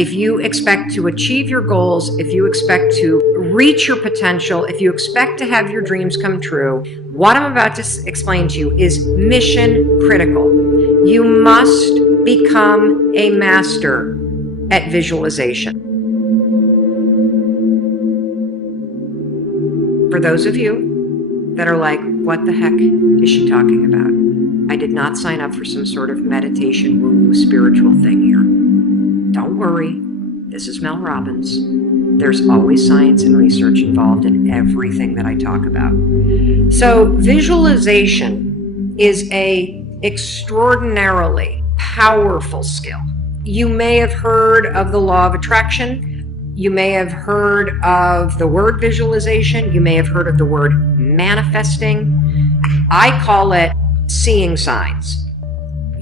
if you expect to achieve your goals, if you expect to reach your potential, if you expect to have your dreams come true, what I'm about to explain to you is mission critical. You must become a master at visualization. For those of you that are like, what the heck is she talking about? I did not sign up for some sort of meditation, woo-woo, spiritual thing here. Don't worry, this is Mel Robbins. There's always science and research involved in everything that I talk about. So visualization is an extraordinarily powerful skill. You may have heard of the law of attraction. You may have heard of the word visualization. You may have heard of the word manifesting. I call it seeing signs.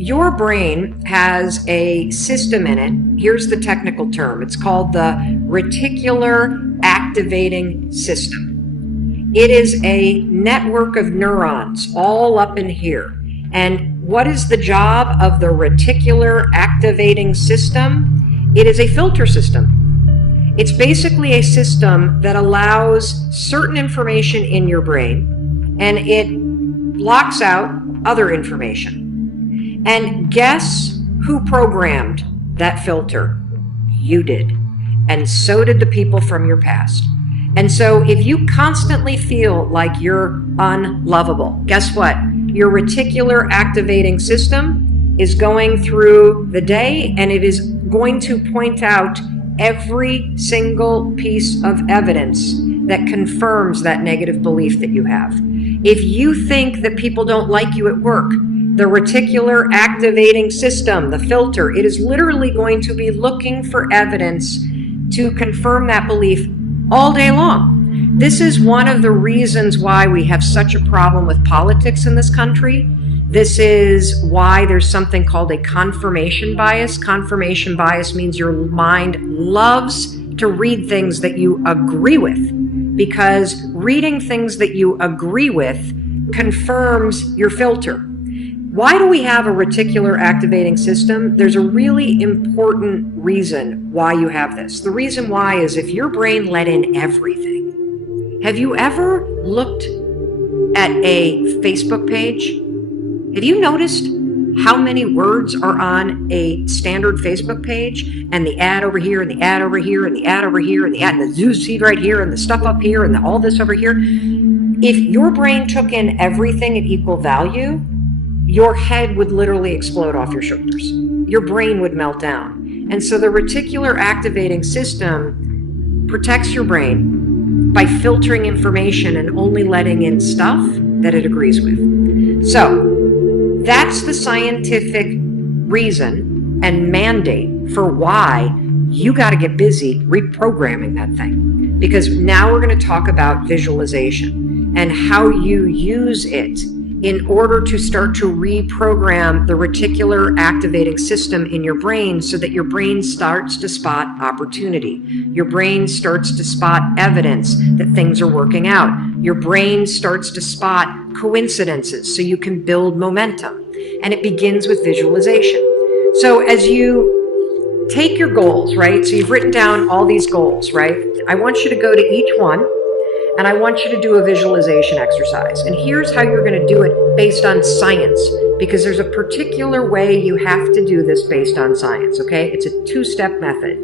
Your brain has a system in it. Here's the technical term. It's called the reticular activating system. It is a network of neurons all up in here. And what is the job of the reticular activating system? It is a filter system. It's basically a system that allows certain information in your brain and it blocks out other information. And guess who programmed that filter? You did. And so did the people from your past. And so if you constantly feel like you're unlovable, guess what? Your reticular activating system is going through the day and it is going to point out every single piece of evidence that confirms that negative belief that you have. If you think that people don't like you at work, the reticular activating system, the filter, it is literally going to be looking for evidence to confirm that belief all day long. This is one of the reasons why we have such a problem with politics in this country. This is why there's something called a confirmation bias. Confirmation bias means your mind loves to read things that you agree with, because reading things that you agree with confirms your filter. Why do we have a reticular activating system? There's a really important reason why you have this. The reason why is if your brain let in everything. Have you ever looked at a Facebook page? Have you noticed how many words are on a standard Facebook page, and the ad over here, and the ad over here, and the ad over here, and the ad, and the news feed right here, and the stuff up here, and all this over here? If your brain took in everything at equal value, your head would literally explode off your shoulders. Your brain would melt down. And so the reticular activating system protects your brain by filtering information and only letting in stuff that it agrees with. So that's the scientific reason and mandate for why you got to get busy reprogramming that thing. Because now we're going to talk about visualization and how you use it in order to start to reprogram the reticular activating system in your brain so that your brain starts to spot opportunity. Your brain starts to spot evidence that things are working out. Your brain starts to spot coincidences so you can build momentum. And it begins with visualization. So as you take your goals, right? So you've written down all these goals, right? I want you to go to each one, and I want you to do a visualization exercise. And here's how you're going to do it based on science, because there's a particular way you have to do this based on science, okay? It's a two-step method.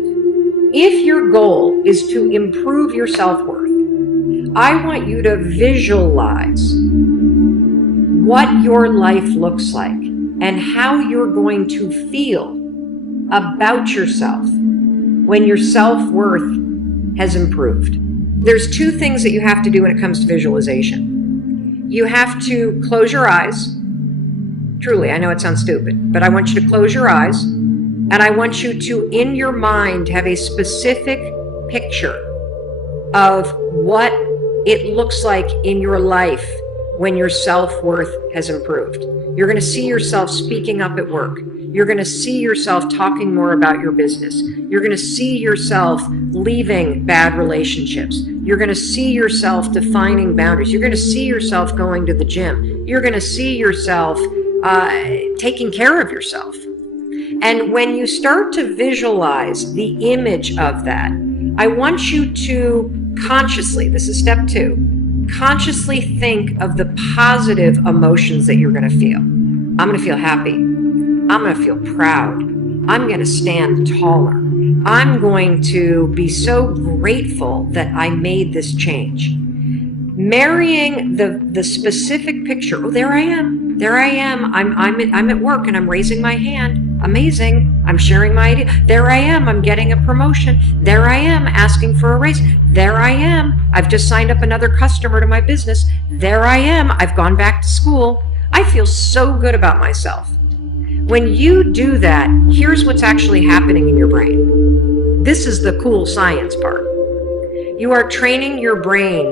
If your goal is to improve your self-worth, I want you to visualize what your life looks like and how you're going to feel about yourself when your self-worth has improved. There's two things that you have to do when it comes to visualization. You have to close your eyes. Truly, I know it sounds stupid, but I want you to close your eyes, and I want you to, in your mind, have a specific picture of what it looks like in your life when your self-worth has improved. You're going to see yourself speaking up at work. You're going to see yourself talking more about your business. You're going to see yourself leaving bad relationships. You're going to see yourself defining boundaries. You're going to see yourself going to the gym. You're going to see yourself taking care of yourself. And when you start to visualize the image of that, I want you to consciously, this is step 2, consciously think of the positive emotions that you're going to feel. I'm going to feel happy. I'm going to feel proud. I'm going to stand taller. I'm going to be so grateful that I made this change. Marrying the specific picture. Oh, there I am. There I am. I'm at work and I'm raising my hand. Amazing. I'm sharing my idea. There I am. I'm getting a promotion. There I am asking for a raise. There I am. I've just signed up another customer to my business. There I am. I've gone back to school. I feel so good about myself. When you do that, here's what's actually happening in your brain. This is the cool science part. You are training your brain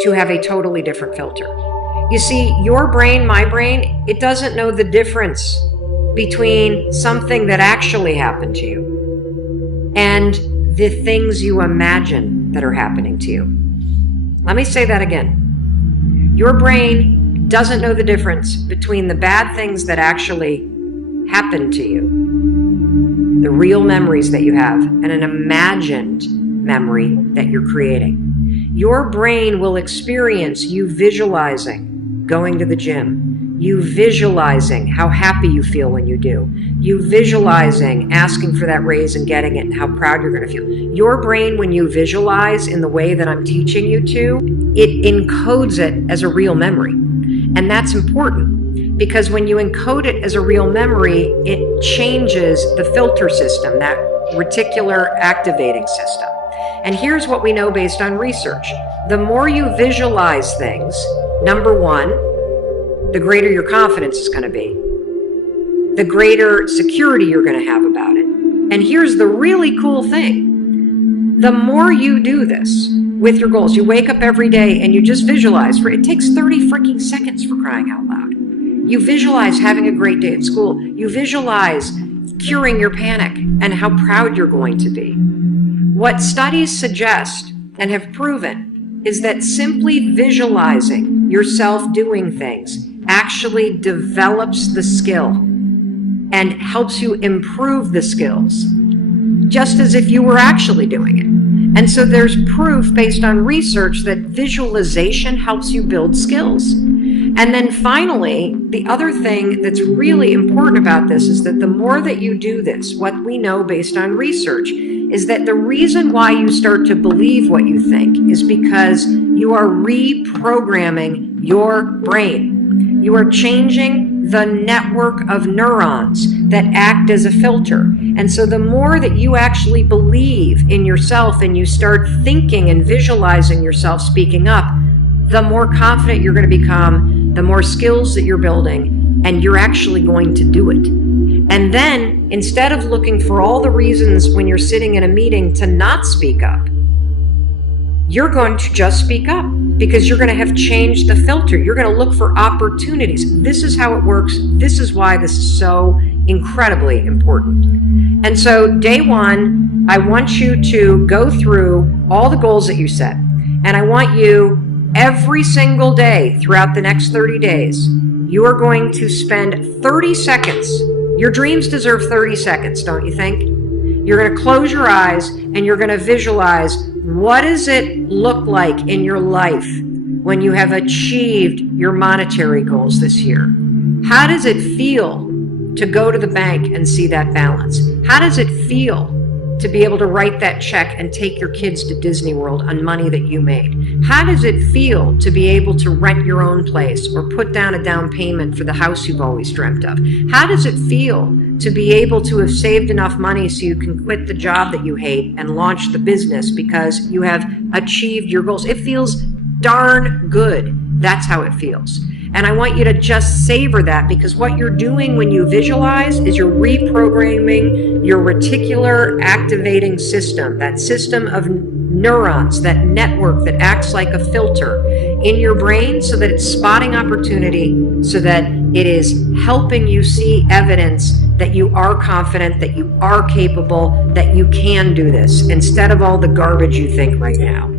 to have a totally different filter. You see, your brain, my brain, it doesn't know the difference between something that actually happened to you and the things you imagine that are happening to you. Let me say that again. Your brain doesn't know the difference between the bad things that actually happened to you, the real memories that you have, and an imagined memory that you're creating. Your brain will experience you visualizing going to the gym, you visualizing how happy you feel when you do, you visualizing asking for that raise and getting it and how proud you're going to feel. Your brain, when you visualize in the way that I'm teaching you to, it encodes it as a real memory. And that's important because when you encode it as a real memory, it changes the filter system, that reticular activating system. And here's what we know based on research. The more you visualize things, number one, the greater your confidence is going to be, the greater security you're going to have about it. And here's the really cool thing. The more you do this with your goals, you wake up every day and you just visualize, it takes 30 freaking seconds for crying out loud. You visualize having a great day at school. You visualize curing your panic and how proud you're going to be. What studies suggest and have proven is that simply visualizing yourself doing things actually develops the skill and helps you improve the skills, just as if you were actually doing it. And so there's proof based on research that visualization helps you build skills. And then finally, the other thing that's really important about this is that the more that you do this, what we know based on research is that the reason why you start to believe what you think is because you are reprogramming your brain. You are changing the network of neurons that act as a filter. And so the more that you actually believe in yourself and you start thinking and visualizing yourself speaking up, the more confident you're going to become, the more skills that you're building, and you're actually going to do it. And then, instead of looking for all the reasons when you're sitting in a meeting to not speak up, you're going to just speak up because you're going to have changed the filter. You're going to look for opportunities. This is how it works. This is why this is so incredibly important. And so, day one, I want you to go through all the goals that you set. And I want you every single day throughout the next 30 days, you are going to spend 30 seconds. Your dreams deserve 30 seconds, don't you think? You're going to close your eyes and you're going to visualize, what does it look like in your life when you have achieved your monetary goals this year? How does it feel to go to the bank and see that balance? How does it feel to be able to write that check and take your kids to Disney World on money that you made? How does it feel to be able to rent your own place or put down a down payment for the house you've always dreamt of? How does it feel to be able to have saved enough money so you can quit the job that you hate and launch the business because you have achieved your goals? It feels darn good. That's how it feels. And I want you to just savor that, because what you're doing when you visualize is you're reprogramming your reticular activating system, that system of neurons, that network that acts like a filter in your brain, so that it's spotting opportunity, so that it is helping you see evidence that you are confident, that you are capable, that you can do this, instead of all the garbage you think right now.